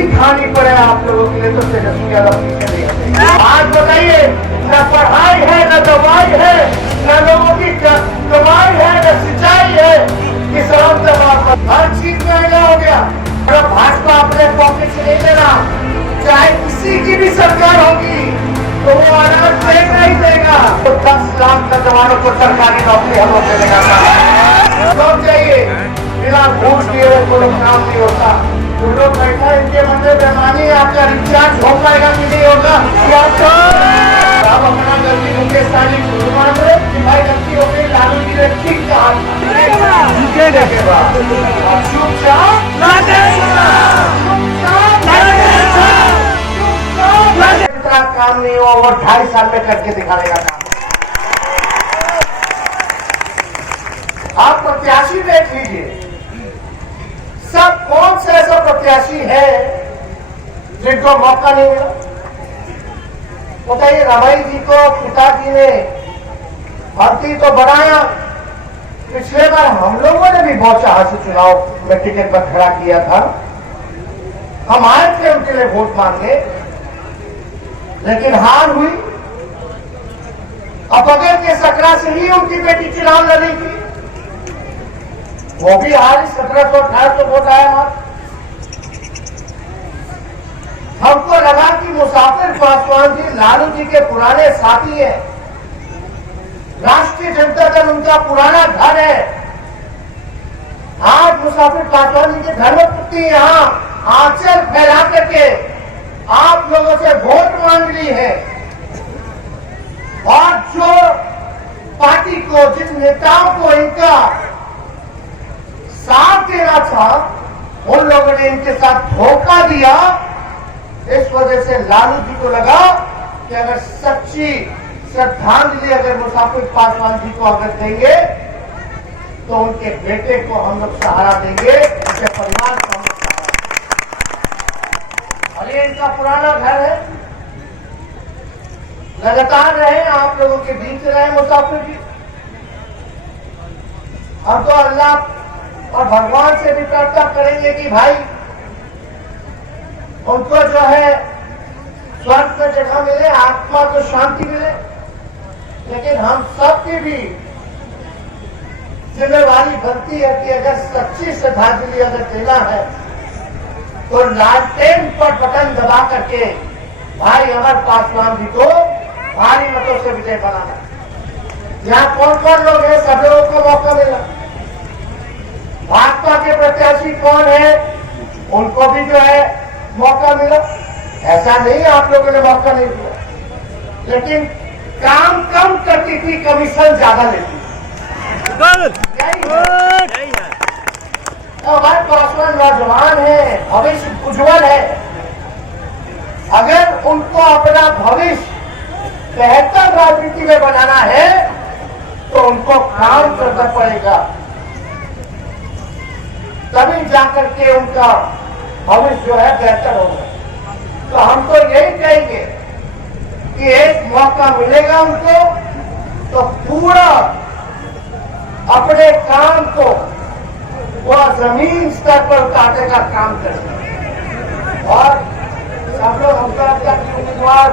भी खानी पड़े आप लोगों के लिए तो तेजस्वी यादव पीछे नहीं हटेंगे। आज बताइए, न पढ़ाई है, न दवाई है, न लोगों की कमाई है, न सिंचाई है, किसान तबाह, हर चीज महंगा हो गया। और भाजपा अपने पॉकेट से नहीं देना, चाहे किसी की भी सरकार होगी तो वो अनाज देगा ही देगा। तो 10 लाख नौजवानों को सरकारी नौकरी हम लोग देगा। समझ जाइए, बिना घूस दिए कोई काम नहीं होता। जो लोग बैठा इनके मन में बेमानी है, आपका रिचार्ज हो पाएगा कि नहीं होगा? आप अपना गलती मुकेश सहनी को मान रहे कि भाई गलती हो गई, लालू जी ने ठीक कहा काम नहीं हुआ, वो 2.5 साल में करके दिखाने का काम। आप प्रत्याशी देख लीजिए, सब कौन से ऐसा प्रत्याशी है जिनको मौका नहीं मिला? बताइए, रमाई जी को पिताजी ने भर्ती तो बनाया, पिछले बार हम लोगों ने भी बहुत चाह से चुनाव में टिकट पर खड़ा किया था, हम आए थे उनके लिए वोट मांगने, लेकिन हार हुई। अब बगैर के सकरा से ही उनकी बेटी चुनाव लड़ेगी, वो भी हारी, 1700-1800 वोट आया मात्र। हमको लगा कि मुसाफिर पासवान जी लालू जी के पुराने साथी हैं, राष्ट्रीय जनता दल उनका पुराना घर है। आज मुसाफिर पासवान जी के धर्मपत्नी यहाँ आंचल फैला करके आप लोगों से वोट मांग ली है, और जो पार्टी को, जिन नेताओं को इनका साथ देना था, उन लोगों ने इनके साथ धोखा दिया। इस वजह से लालू जी को लगा कि अगर सच्ची श्रद्धांजलि अगर मुसाफिर पासवान जी को अगर देंगे तो उनके बेटे को हम लोग सहारा देंगे, उनके परिवार को हम लोग सहारा। और ये इनका पुराना घर है, लगातार रहे आप लोगों के बीच रहे मुसाफिर जी। अब तो अल्लाह और भगवान से भी प्रार्थना करेंगे कि भाई उनको जो है स्वर्ग में जगह मिले, आत्मा को शांति मिले। लेकिन हम सबकी भी जिम्मेवारी बनती है कि अगर सच्ची श्रद्धांजलि अगर देना है तो लालटेन पर बटन दबा करके भाई अमर पासवान जी को भारी मतों से विजय बनाना। यहाँ कौन कौन लोग हैं, सब लोगों को मौका मिला। भाजपा के प्रत्याशी कौन है, उनको भी जो है मौका मिला। ऐसा नहीं आप लोगों ने मौका नहीं दिया, लेकिन काम कम करती थी, कमीशन ज्यादा लेती। यही है। तो हमारे पासवान नौजवान है, भविष्य उज्जवल है। अगर उनको अपना भविष्य बेहतर राजनीति में बनाना है तो उनको काम करना पड़ेगा, तभी जाकर के उनका भविष्य जो है बेहतर होगा। तो हम तो यही कहेंगे कि एक मौका मिलेगा उनको तो पूरा अपने काम को वह जमीन स्तर पर उतारने का काम करें। और सब लोग हमको अब तक उम्मीदवार,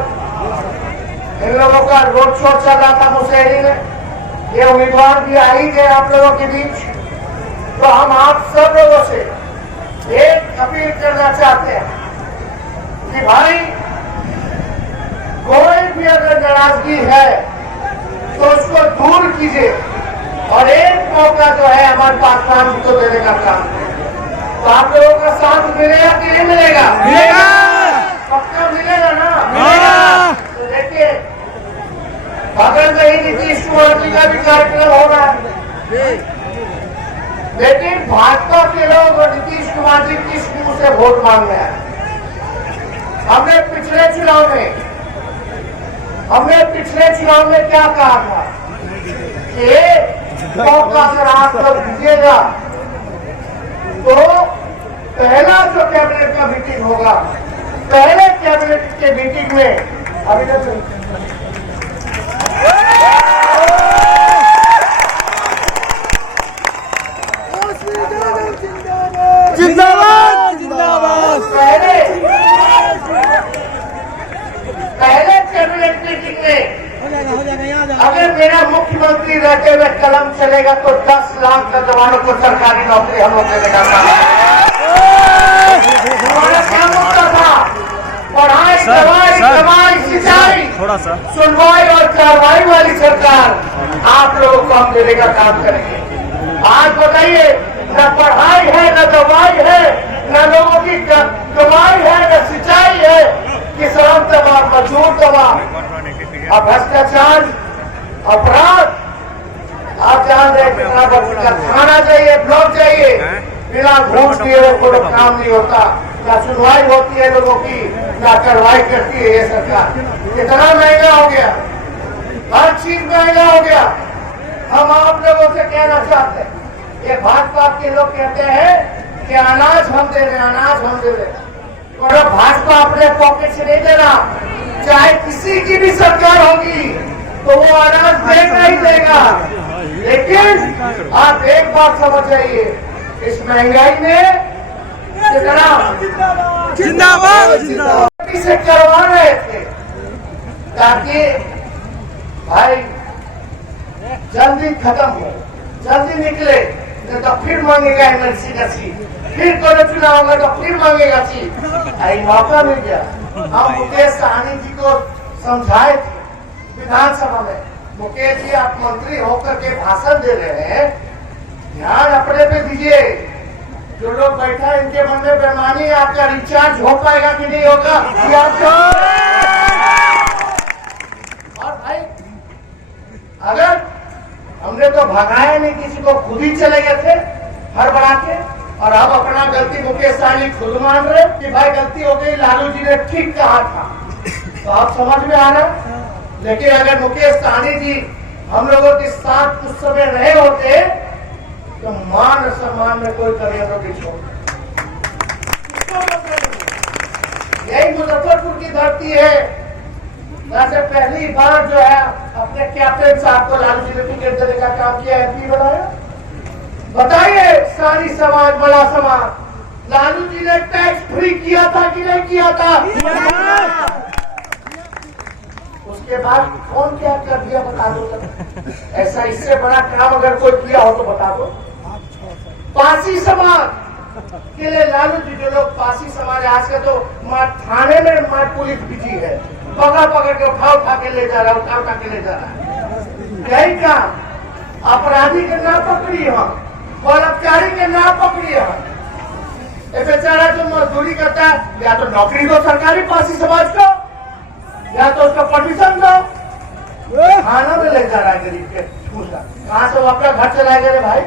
इन लोगों का रोड शो चल रहा था मुशहरी में, ये उम्मीदवार भी आ ही गए आप लोगों के बीच। तो हम आप सब लोगों से एक अपील करना चाहते हैं कि भाई कोई भी अगर नाराजगी है तो उसको दूर कीजिए और एक मौका जो है हमारे पासवान जी को देने का काम करें। तो आप लोगों का साथ मिलेगा कि नहीं मिलेगा? मिलेगा, पक्का मिलेगा ना? मिलेगा। तो देखिए, बगल में ही नीतीश कुमार जी का भी कार्यक्रम हो रहा है, लेकिन भाजपा के लोग और नीतीश कुमार जी किस मुंह से वोट मांग रहे हैं? हमने पिछले चुनाव में क्या कहा था कि मौका अगर आप लोग दीजिएगा तो पहला जो कैबिनेट का मीटिंग होगा, पहले कैबिनेट के मीटिंग में अभिनंदन जिंदाबाद जिंदाबाद। पहले बनेगा तो 10 लाख नौजवानों को सरकारी नौकरी हम लोग देने का काम हमारा क्या मुद्दा था? पढ़ाई, दवाई, कमाई, सिंचाई, थोड़ा सा सुनवाई और कार्रवाई वाली सरकार आप लोगों को हम देने का काम करेंगे। आज बताइए, न पढ़ाई है, न दवाई है, न लोगों की कमाई है, न सिंचाई है, किसान तबाह, मजदूर तबाह, और भ्रष्टाचार, अपराध। आप जान रहे कितना का थाना चाहिए, ब्लॉक चाहिए, बिना घूस दिए कोई काम नहीं होता, ना सुनवाई होती है लोगों की, ना कार्रवाई करती है ये सरकार। कितना महंगा हो गया, हर चीज महंगा हो गया। हम आप लोगों से कहना चाहते हैं, ये भाजपा के लोग कहते हैं कि अनाज हम दे रहे, अनाज हम दे रहे, और भाजपा अपने पॉकेट से नहीं दे रहा। चाहे किसी की भी सरकार होगी तो वो अनाज देगा ही देगा। लेकिन आप एक बात समझ जाइए, इस महंगाई में जिंदाबाद से करवा रहे थे ताकि भाई जल्दी खत्म हो, जल्दी निकले, नहीं तो फिर मांगेगा एमएलसी का सीट, फिर कोई चुनाव होगा तो फिर मांगेगा सीट। यही मौका मिल गया। हम मुकेश सहनी जी को समझाए थे विधानसभा में, मुकेश जी आप मंत्री होकर के भाषण दे रहे हैं, ध्यान अपने पे दीजिए। जो लोग बैठा है इनके मन में बेईमानी है, आपका रिचार्ज हो पाएगा कि नहीं होगा ये आपको। और भाई अगर हमने तो भगाया नहीं किसी को, खुद ही चले गए थे हड़बड़ा के, और अब अपना गलती मुकेश सहनी खुद मान रहे कि भाई गलती हो गई, लालू जी ने ठीक कहा था, तो आप समझ में आ रहा। लेकिन अगर मुकेश सहनी जी हम लोगों के साथ उस समय रहे होते तो मान और सम्मान में कोई कमी हम लोग नहीं छोड़। यही मुजफ्फरपुर की धरती है, वैसे पहली बार जो है अपने कैप्टन साहब को लालू जी ने टिकट देने का काम किया, एमपी बनाया। बताइए सारी समाज, बड़ा समाज, लालू जी ने टैक्स फ्री किया था कि नहीं किया था? उसके बाद कौन क्या कर दिया बता दो। ऐसा इससे बड़ा काम अगर कोई किया हो तो बता दो। पासी समाज के लिए लालू जी, जो लोग पासी समाज, आज का तो थाने में मार पुलिस बिजी है, पकड़ के उठा के ले जा रहा है, उठा के ले जा रहा है। यही काम अपराधी के ना पकड़ी हम, बलात्कारी के ना पकड़ी हम। बेचारा जो मजदूरी करता है, या तो नौकरी दो सरकारी पासी समाज को, या तो उसका परमिशन दो। खाना में ले जा रहा है गरीब के पूछा, कहाँ से वो अपना घर चलाएगा रे भाई?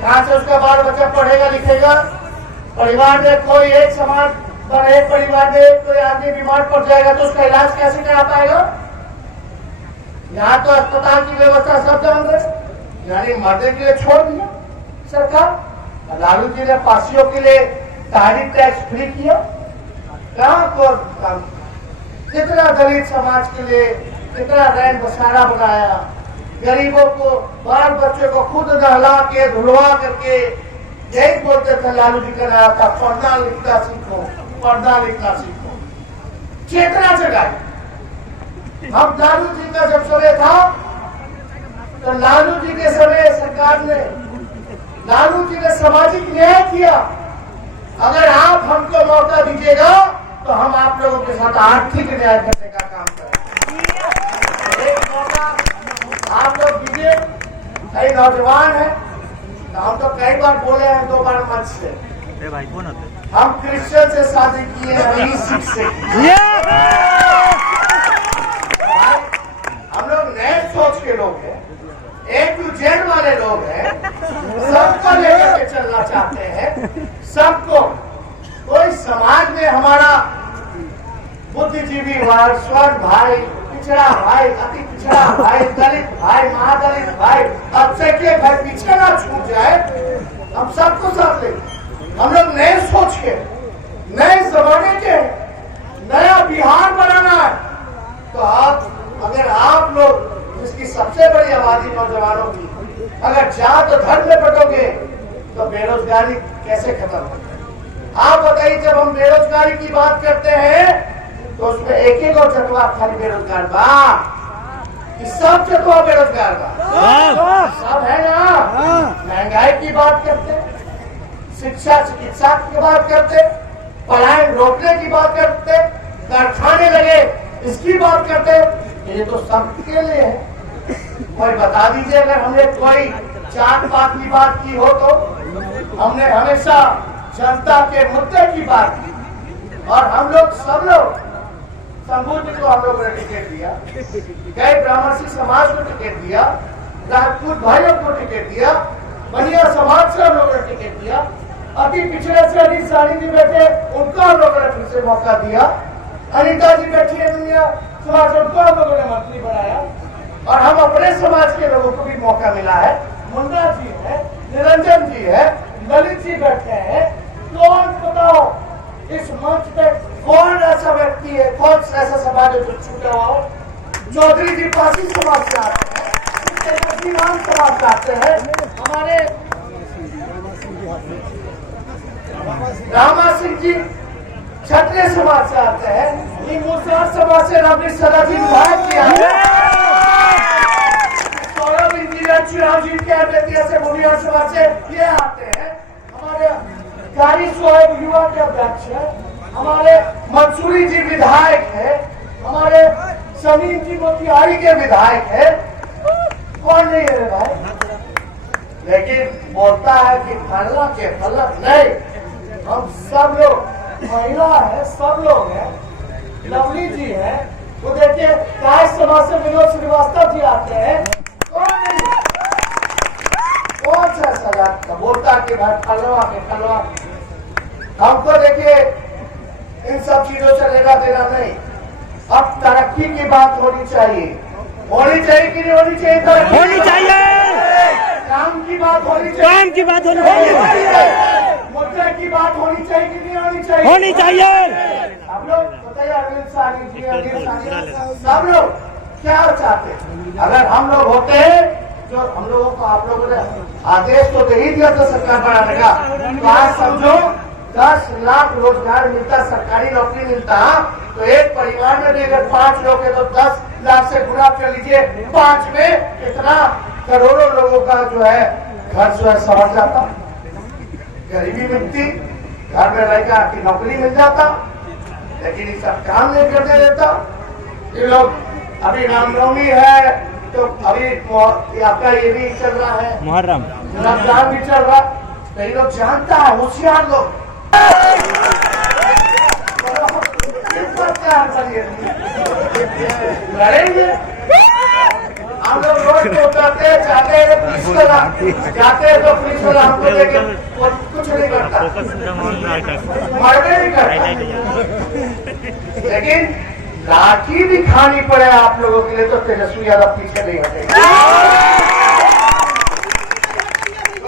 कहाँ से उसका बाल बच्चा पढ़ेगा लिखेगा? परिवार में कोई एक समाज पर, एक परिवार में कोई आदमी बीमार पड़ जाएगा तो उसका इलाज कैसे करा पाएगा? यहाँ तो अस्पताल की व्यवस्था सब जान रहे, यानी मरने के लिए छोड़ दिया सरकार। लालू जी ने पासियों के लिए तारीफ टैक्स फ्री किया, कहाँ को कितना दलित समाज के लिए कितना रैन बसारा बनाया, गरीबों को, बाल बच्चे को खुद नहला के धुलवा करके। यही बोलते थे लालू जी का नारा था, पढ़ना लिखना सीखो, पढ़ना लिखना सीखो। चेतना जगाई। हम लालू जी का जब समय था तो लालू जी के समय सरकार ने, लालू जी ने सामाजिक न्याय किया। अगर आप हमको मौका दीजिएगा तो हम आप लोगों के साथ आर्थिक न्याय करने का काम करेंगे। एक मौका आप लोग दीजिए। कई नौजवान है, हम तो कई बार बोले हैं, 2 बार मंच से, भाई कौन होते? हम क्रिश्चियन से शादी किए हैं, सिख से। हम लोग नए सोच के लोग हैं, A to Z वाले लोग हैं, सबको लेकर के चलना चाहते हैं, सबको। कोई समाज में हमारा बुद्धिजीवी भाई, स्वर्ण भाई, पिछड़ा भाई, अति पिछड़ा भाई, दलित भाई, महादलित भाई, अब से के भाई पीछे ना छूट जाए, हम सबको साथ लेंगे। हम लोग नए सोच के, नए जमाने के, नया बिहार बनाना है। तो अगर आप लोग, जिसकी सबसे बड़ी आबादी नौजवानों की, अगर जात और धर्म में बटोगे तो बेरोजगारी कैसे खत्म होगी? आप बताइए, जब हम बेरोजगारी की बात करते हैं तो उसमें एक और जगह खाली बेरोजगार बा, कि सब जगह बेरोजगार बा, सब है ना। महंगाई की बात करते, शिक्षा चिकित्सा की बात करते, पलायन रोकने की बात करते, कारखाने लगे इसकी बात करते। ये तो सबके लिए है। कोई बता दीजिए अगर हमने कोई जात पात की बात की हो तो। हमने हमेशा जनता के मुद्दे की बात की और हम लोग सब लोग शंभू जी को हम लोगों ने टिकट दिया, कई ब्राह्मण समाज को टिकट दिया, राजपूत भाइयों को टिकट दिया, बनिया समाज से हम लोगों ने टिकट दिया, अति पिछड़े से अनिल साड़ी जी बैठे उनको हम लोगों ने फिर से मौका दिया, अनिता जी बैठी है दुनिया समाज उनको हम लोगों ने मंत्री बनाया और हम अपने समाज के लोगों को भी मौका मिला है। मुंडा जी है, निरंजन जी है, ललित जी बैठे हैं। कौन बताओ इस मंच पे कौन ऐसा व्यक्ति है, कौन सा ऐसा समाज है जो छूटा हुआ हो? चौधरी जी पासी समाज से आते हैं, राम समाज से आते हैं, हमारे रामा सिंह जी क्षत्रिय समाज से आते हैं, मुसलमान समाज से रवनीश सदा जी विधायक जी आते हैं, सौरभ इंजीनियर चुनाव जी के बेतिया से मुनिया समाज से ये आते हैं, हमारे कारी सोहेब युवा के अध्यक्ष है, हमारे मंसूरी जी विधायक है, हमारे समीम जी मोतिहारी के विधायक है। कौन नहीं है भाई? लेकिन बोलता है कि फलना के फलक नहीं, हम सब लोग महिला है, सब लोग हैं। लवली जी है, वो देखिए काय समाज से विनोद श्रीवास्तव जी आते हैं। कौन नहीं? कौन सा सजा बोलता कि भाई फलवा के फलवा। हमको देखिए इन सब चीजों से लेना देना नहीं। अब तरक्की की बात होनी चाहिए कि नहीं होनी चाहिए? तरक्की होनी चाहिए। काम की बात होनी चाहिए, काम की बात होनी चाहिए, मुद्दे की बात होनी चाहिए कि नहीं होनी चाहिए? होनी चाहिए। हम लोग बताइए, अरविंद साहनी जी, अरविंद साहनी सब लोग क्या चाहते हैं? अगर हम लोग होते हैं जो हम लोगों को आप लोगों ने आदेश तो दे ही दिया था सरकार बनाने का, तो आज समझो 10 लाख रोजगार मिलता, सरकारी नौकरी मिलता, तो एक परिवार में भी अगर 5 लोग है तो 10 लाख से गुणा कर लीजिए, 5 में कितना करोड़ों लोगों का जो है घर जो है समझ जाता, गरीबी मिटती, घर में रहकर की नौकरी मिल जाता। लेकिन ये सब काम नहीं करने देता। ये लोग अभी रामनवमी है तो अभी आपका ये भी चल रहा है, मुहर्रम रमजान भी चल रहा, तो ये लोग जानता है, होशियार लोग लड़ेंगे। हम लोग रोड पे उतरते जाते हैं, पुलिस वाला जाते हैं तो पुलिस वाला हमको देखे कुछ नहीं करता, मरने नहीं करता। लेकिन लाठी भी खानी पड़े आप लोगों के लिए तो तेजस्वी यादव पीछे नहीं हटेंगे।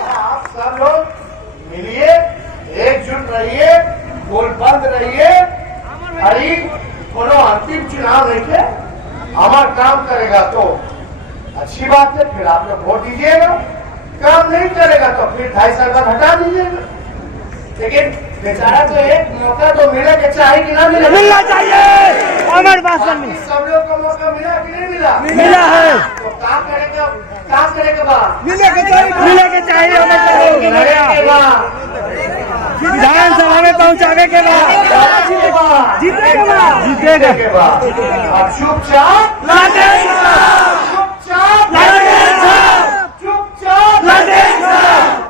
आप सब लोग मिलिए, एकजुट रहिए, गोलबंद रहिए। हरी कोनो अंतिम चुनाव नहीं है, हमारा काम करेगा तो अच्छी बात है, फिर आप लोग वोट दीजिएगा, काम नहीं करेगा तो फिर 2.5 साल बाद हटा दीजिएगा। लेकिन बेचारा तो एक मौका तो मिले के चाहिए कि ना मिले? मिलना चाहिए। अमर भाषण में सब लोग को मौका मिला कि नहीं मिला? मिला है। तो क्या करेगा बाद? मिले के चाहिए विधानसभा में पहुंचाने के बाद जीतेगा के बाद अब चुपचाप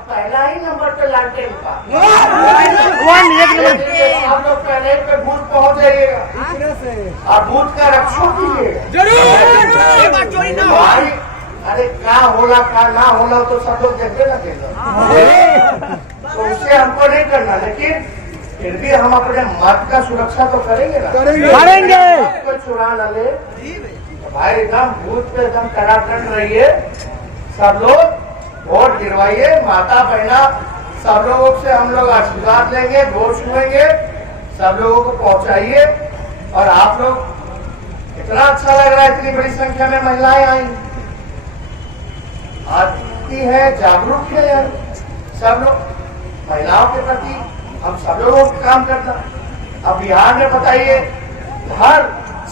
पहला ही नंबर पे लालटेन का आप लोग पहले पे बूथ पहुंच जाइएगा और बूथ का रक्षण कीजिएगा जरूर। अरे क्या होला क्या ना होला तो सब लोग देखते लगेगा, तो उसे हमको नहीं करना। लेकिन फिर भी हम अपने मत का सुरक्षा तो करेंगे ना, करेंगे। कोई चुरा न ले तो भाई एकदम बूथ पे एकदम टनाटन रहिए। सब लोग वोट गिरवाइए, माता बहना सब लोगों से हम लोग आशीर्वाद लेंगे, वोट छुएंगे, सब लोगों को पहुंचाइए। और आप लोग इतना अच्छा लग रहा है, इतनी बड़ी संख्या में महिलाएं आई आती है, जागरूक है सब लोग महिलाओं के प्रति। हम सब लोगों को काम करना। अब बिहार में बताइए हर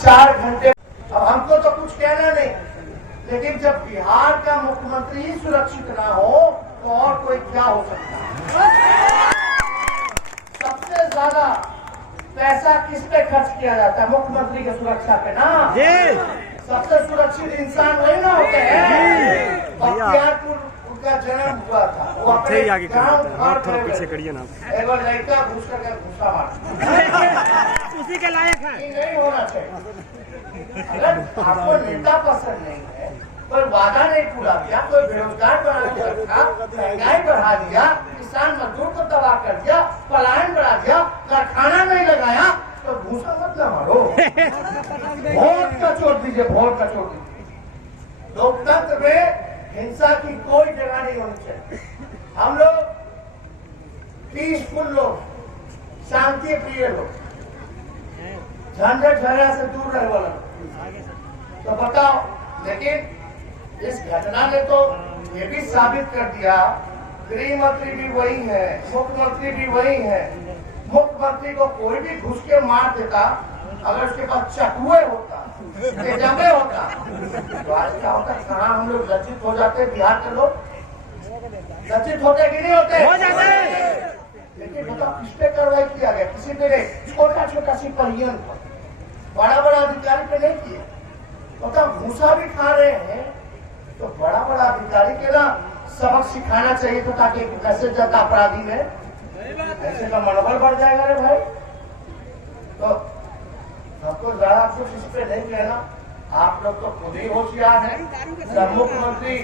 4 घंटे, अब हमको तो कुछ कहना नहीं, लेकिन जब बिहार का मुख्यमंत्री ही सुरक्षित ना हो तो और कोई क्या हो सकता है? सबसे ज्यादा पैसा किस पे खर्च किया जाता है? मुख्यमंत्री की सुरक्षा पे ना। सबसे सुरक्षित इंसान वही ना होते हैं। बख्तियारपुर उनका जन्म हुआ था, वो अपने गाँव पीछे करिए ना, एक बार लड़का घुस करके घुसा मार उसी के लायक है। नहीं होना चाहिए। अगर आपको नेता पसंद नहीं है, कोई वादा नहीं पूरा किया, कोई बेरोजगार बना के रखा, महंगाई बढ़ा दिया, किसान मजदूर को तबाह कर दिया, पलायन बढ़ा दिया, कारखाना नहीं लगाया, तो घूसा मत ना मारो। वोट का छोड़ दीजिए, वोट का छोड़ दीजिए। लोकतंत्र में हिंसा की कोई जगह नहीं होनी चाहिए। हम लोग पीसफुल लोग, शांति प्रिय लोग, झंझट झगड़ा से दूर रहे वाला। तो बताओ, लेकिन इस घटना ने तो ये भी साबित कर दिया, गृह मंत्री भी वही है, मुख्यमंत्री भी वही है। मुख्यमंत्री को कोई भी घुस के मार देता, अगर उसके पास चकुए होता, जमे होता, तो आज क्या होता? कहाँ हम लोग लज्जित हो जाते, बिहार के लोग लज्जित होते कि नहीं होते? हो जाते। लेकिन बताओ, किस पे कार्रवाई किया गया? किसी पे नहीं, छोटा छोटा सिपाहियन पर, बड़ा बड़ा अधिकारी पे नहीं किए। बताओ, घूसा भी खा रहे हैं तो बड़ा बड़ा अधिकारी के ना सबक सिखाना चाहिए था, ताकि ऐसे ज्यादा अपराधी में ऐसे का मनोबल बढ़ जाएगा। रे भाई, तो सबको ज्यादा कुछ इस पे नहीं कहना। आप लोग तो खुद ही होशियार हैं। जब मुख्यमंत्री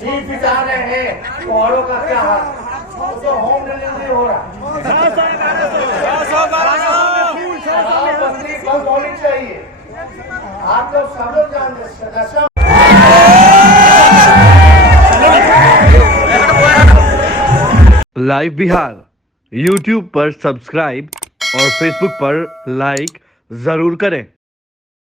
जी पिटा रहे हैं, औरों का क्या हाल? तो होम डिलीवरी हो रहा है। बंदी बंद होनी चाहिए। आप लोग सब लोग जानते हैं। लाइव बिहार YouTube पर सब्सक्राइब और Facebook पर लाइक जरूर करें।